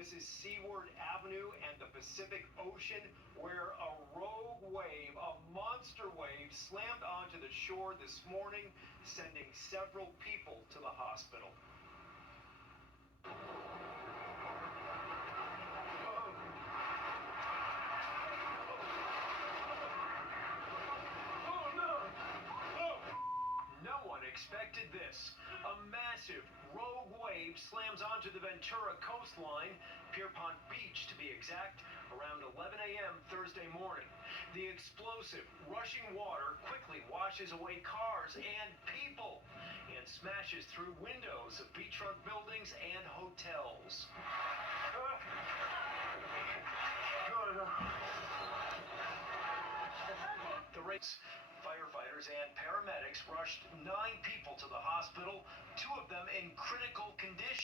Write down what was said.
This is Seaward Avenue and the Pacific Ocean, where a rogue wave, a monster wave, slammed onto the shore this morning, sending several people to the hospital. No one expected this. A massive rogue wave slams onto the Ventura coastline, Pierpont Beach to be exact, around 11 a.m. Thursday morning. The explosive, rushing water quickly washes away cars and people and smashes through windows of beachfront buildings and hotels. The race. Firefighters and paramedics rushed 9 people to the hospital, 2 of them in critical condition.